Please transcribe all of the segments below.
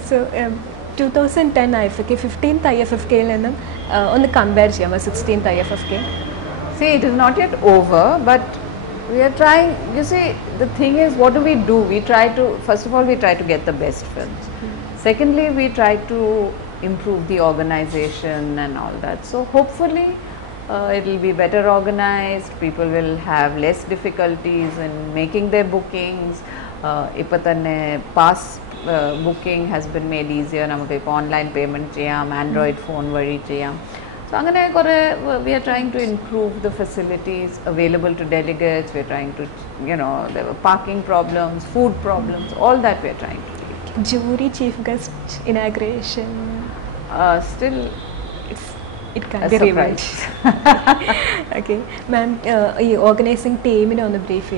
So 2010 IFFK, 15th IFFK on the compare 16th IFFK. See, it is not yet over, but we are trying. You see, the thing is, what do? We try to, first of all, we try to get the best films. Secondly, we try to improve the organization and all that. So hopefully it will be better organized, people will have less difficulties in making their bookings. Ipatane pass booking has been made easier. Namakku online payment cheyam, Android phone vadi cheyam. So angane kore we are trying to improve the facilities available to delegates. We are trying to, there were parking problems, food problems, all that we are trying to do. Jury chief guest inauguration. Still it can't be revived. Okay, ma'am, organizing team on the brief.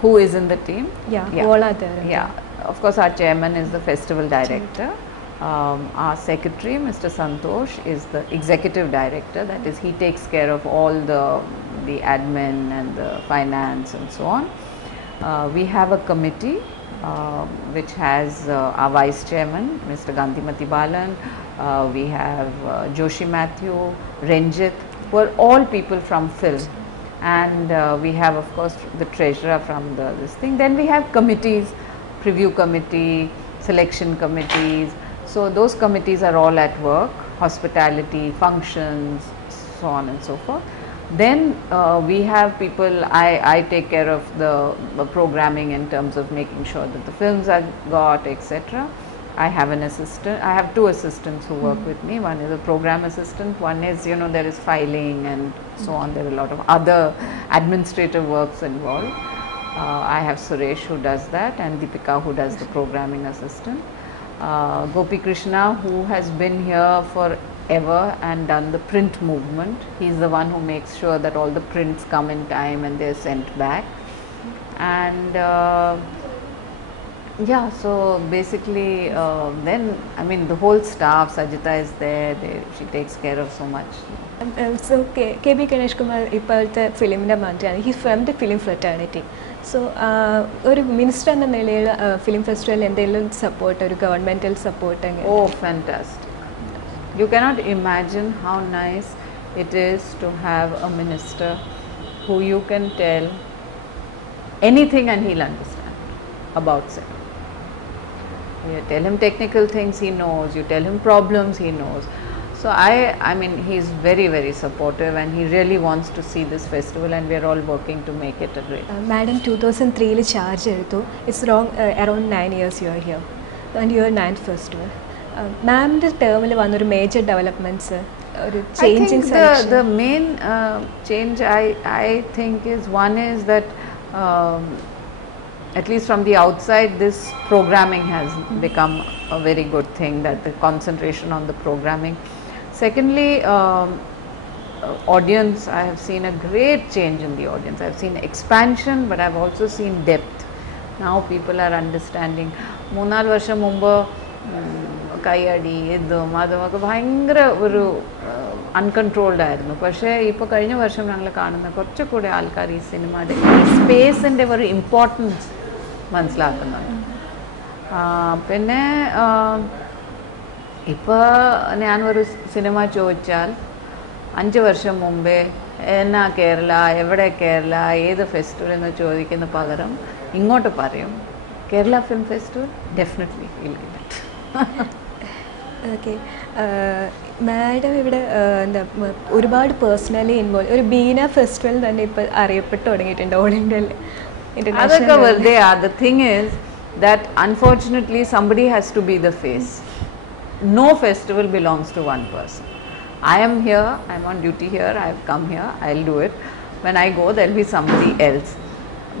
Who is in the team? Yeah, all are there. Yeah, of course our chairman is the festival director. Our secretary, Mr. Santosh, is the executive director. That is, he takes care of all the admin and the finance and so on. We have a committee which has our vice chairman, Mr. Gandhimati Balan. We have Joshi Matthew, Ranjit, who are all people from film. And we have, of course, the treasurer from this thing. Then we have committees, preview committee, selection committees. So those committees are all at work, hospitality, functions, so on and so forth. Then we have people, I take care of the programming in terms of making sure that the films are got, etc. I have an assistant, I have two assistants who work with me. One is a program assistant, one is, there is filing and so on. There are a lot of other administrative works involved. I have Suresh who does that, and Deepika who does the programming assistant. Gopi Krishna, who has been here forever and done the print movement. He's the one who makes sure that all the prints come in time and they're sent back. And yeah, so basically then, the whole staff, Sajita is there, she takes care of so much. So KB Ganesh Kumar ippalthe film inde mantriyanu. He's from the film fraternity. So ഒരു minister എന്ന നിലയിൽ film festival എന്തെങ്കിലും support, ഒരു governmental support? Oh, fantastic. You cannot imagine how nice it is to have a minister who you can tell anything and he'll understand about cinema. You tell him technical things, he knows. You tell him problems, he knows. So I mean, he's very, very supportive, and he really wants to see this festival, and we're all working to make it a great. Madam, 2003 charge eduthu. It's around 9 years you are here, and you are 9th festival. Ma'am's term il vanna oru major developments, oru changing selection. The main change I think is, one is that at least from the outside, this programming has become a very good thing, that the concentration on the programming. Secondly, audience, I have seen a great change in the audience. I have seen expansion, but I have also seen depth. Now people are understanding. 3-4 വർഷം മുമ്പ് കൈയടി ഇതും അതുമൊക്കെ ഭയങ്കര ഒരു uncontrolled ആയിരുന്നു. പക്ഷേ ഇപ്പോൾ കഴിഞ്ഞ വർഷം ഞങ്ങൾ കാണുന്ന കുറച്ചുകൂടെ ആൾക്കാർ ഈ സിനിമയുടെ സ്പേസിൻ്റെ ഒരു ഇമ്പോർട്ടൻസ് മനസ്സിലാക്കുന്നുണ്ട്. പിന്നെ ഇപ്പോൾ ഞാനൊരു സിനിമ ചോദിച്ചാൽ 5 വർഷം മുമ്പേ എന്നാ കേരള, എവിടെ കേരള, ഏത് ഫെസ്റ്റിവൽ എന്ന് ചോദിക്കുന്ന പകരം ഇങ്ങോട്ട് പറയും Kerala film festival, definitely will get it. Okay madam, ഇവിടെ എന്താ ഒരുപാട് പേഴ്സണലി ഇൻവോൾവ്, ഒരു ബീന ഫെസ്റ്റിവൽ തന്നെ ഇപ്പോൾ അറിയപ്പെട്ട് തുടങ്ങിയിട്ടുണ്ട് ഓൾ ഇന്ത്യയിൽ. The thing is that unfortunately somebody has to be the face. No festival belongs to one person. I am here, I am on duty here, I have come here, I will do it. When I go, there will be somebody else.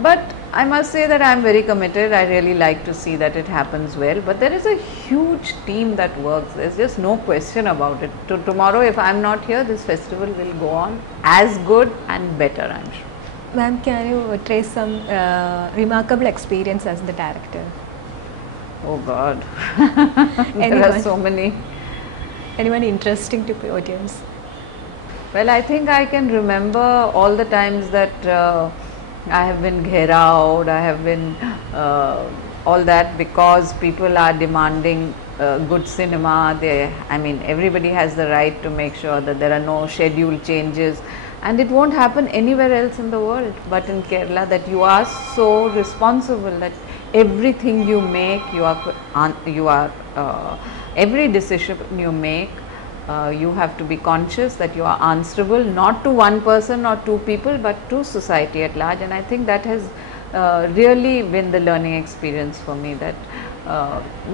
But I must say that I am very committed. I really like to see that it happens well. But there is a huge team that works. There is just no question about it. Tomorrow, if I am not here, this festival will go on as good and better, I am sure. Ma'am, can you trace some remarkable experience as the director? Oh God, there are so many. Anyone interesting to the audience? Well, I think I can remember all the times that I have been gheraud, I have been all that because people are demanding good cinema. I mean, everybody has the right to make sure that there are no schedule changes, and it won't happen anywhere else in the world. But in Kerala, that you are so responsible that everything you make, every decision you make, you have to be conscious that you are answerable not to one person or two people, but to society at large. And I think that has really been the learning experience for me, that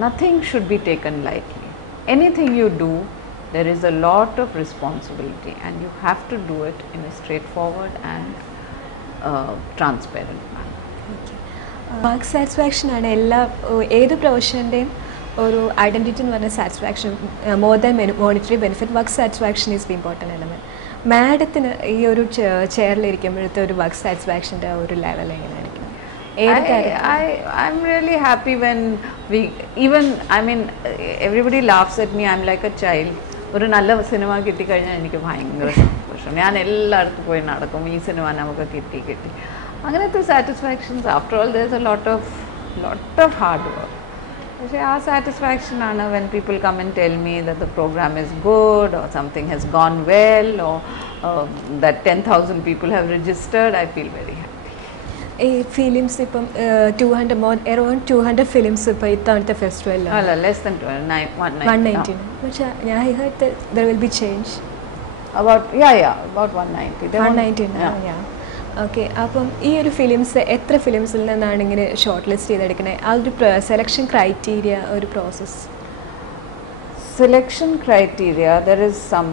nothing should be taken lightly. Anything you do, there is a lot of responsibility, and you have to do it in a straightforward and transparent manner. Work satisfaction and either profession or identity and satisfaction, more than monetary benefit. Work satisfaction is the important element. Madam, you chair work satisfaction level. I'm really happy when everybody laughs at me. I'm like a child. ഒരു നല്ല cinema കിട്ടിക്കഴിഞ്ഞാൽ എനിക്ക് ഭയങ്കര സന്തോഷം. ഞാൻ എല്ലായിടത്തും പോയി നടക്കും, ഈ സിനിമ നമുക്ക് കിട്ടി അങ്ങനത്തെ satisfactions. After all there's a lot of hard work. പക്ഷേ ആ സാറ്റിസ്ഫാക്ഷൻ ആണ് when people come and tell me that the program is good or something has gone well or that 10,000 people have registered. I feel very happy. Films around 200 films the festival. Less than 190. Which I heard that there will be change. About 190. 190. Yeah. Okay. Apam ee films etra films illannaanu ingane shortlist cheyidedukkane aa selection criteria or process. Selection criteria, there is some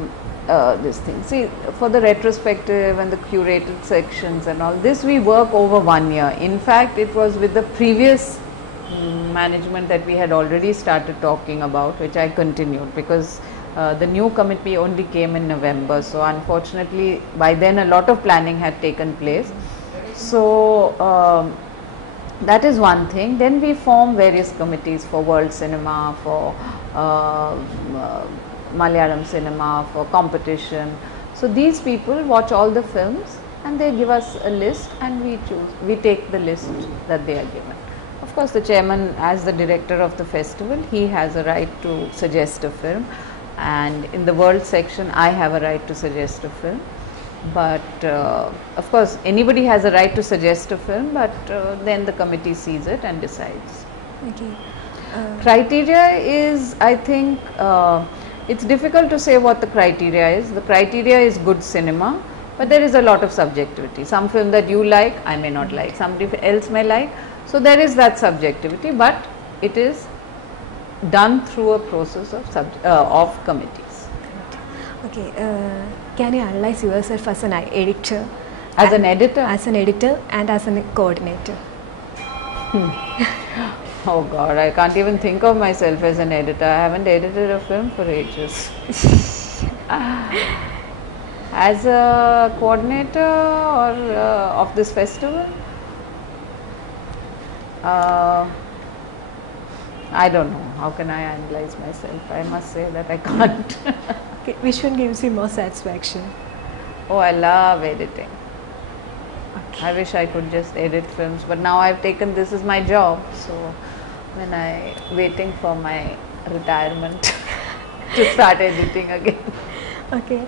this thing. See, for the retrospective and the curated sections and all this, we work over 1 year. In fact, it was with the previous management that we had already started talking about, which I continued because the new committee only came in November. So unfortunately, by then a lot of planning had taken place. So that is one thing. Then we form various committees for world cinema, for Malayalam cinema, for competition. So these people watch all the films and they give us a list, and we take the list that they are given. Of course, the chairman, as the director of the festival, he has a right to suggest a film, and in the world section I have a right to suggest a film. But of course anybody has a right to suggest a film, but then the committee sees it and decides. Okay. Criteria is, I think, it's difficult to say what the criteria is. The criteria is good cinema, but there is a lot of subjectivity. Some film that you like, I may not like, somebody else may like. So there is that subjectivity, but it is done through a process of committees. Okay. Can you analyze yourself as an editor? As an editor? As an editor and as a coordinator. Oh God, I can't even think of myself as an editor. I haven't edited a film for ages. As a coordinator or of this festival, I don't know. How can I analyze myself? I must say that I can't. Okay. Which one gives you more satisfaction? Oh, I love editing. Okay. I wish I could just edit films, but now I've taken this as my job. So when I waiting for my retirement to start editing again. Okay.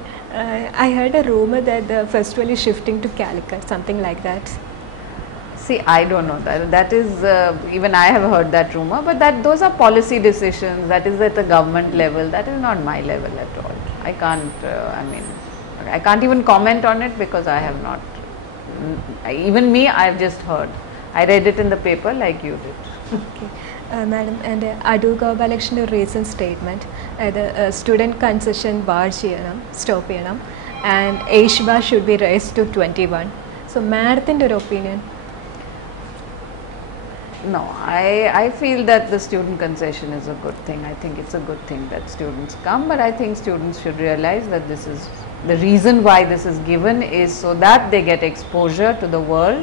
I heard a rumor that the festival is shifting to Calicut, something like that. See, I don't know that. That is even I have heard that rumor, but those are policy decisions. That is at the government level. That is not my level at all. I can't. I can't even comment on it because I have not. Even me, I have just heard. I read it in the paper like you did. Okay. Madam, and Adul Gopala's recent statement, the student concession bar stop and age bar should be raised to 21. So, madam, your opinion? No, I feel that the student concession is a good thing. I think it's a good thing that students come, but I think students should realize that this is the reason why this is given is so that they get exposure to the world.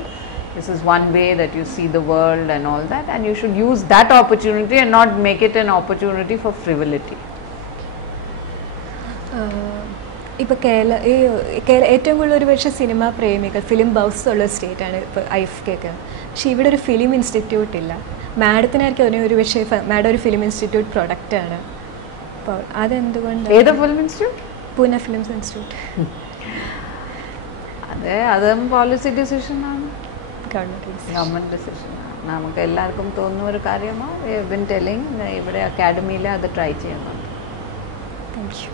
This is one way that you see the world and all that, and you should use that opportunity and not make it an opportunity for frivolity. ഇപ്പോൾ ഏറ്റവും കൂടുതൽ ഒരു പക്ഷേ cinema പ്രേമികൾ film ബൗസ് ഉള്ള സ്റ്റേറ്റാണ് ഇപ്പോൾ IFFK. പക്ഷേ ഇവിടെ ഒരു ഫിലിം ഇൻസ്റ്റിറ്റ്യൂട്ട് ഇല്ല. മാഡത്തിനായിരിക്കും അതിന് ഒരു പക്ഷേ മാഡം ഒരു ഫിലിം ഇൻസ്റ്റിറ്റ്യൂട്ട് പ്രൊഡക്റ്റാണ്. അപ്പോൾ അതെന്തുകൊണ്ട് ഏത് film institute? Pune films institute. അതെ, അതും പോളിസി ഡിസിഷനാണ്, ഗവൺമെൻറ് ഗവൺമെൻറ് ഡിസിഷനാണ്. നമുക്ക് എല്ലാവർക്കും തോന്നുന്ന ഒരു കാര്യമാണ്. വി ഹാവ് ബീൻ ടെല്ലിങ് ഇവിടെ അക്കാഡമിയിൽ അത് ട്രൈ ചെയ്യുന്നുണ്ട്. Thank you.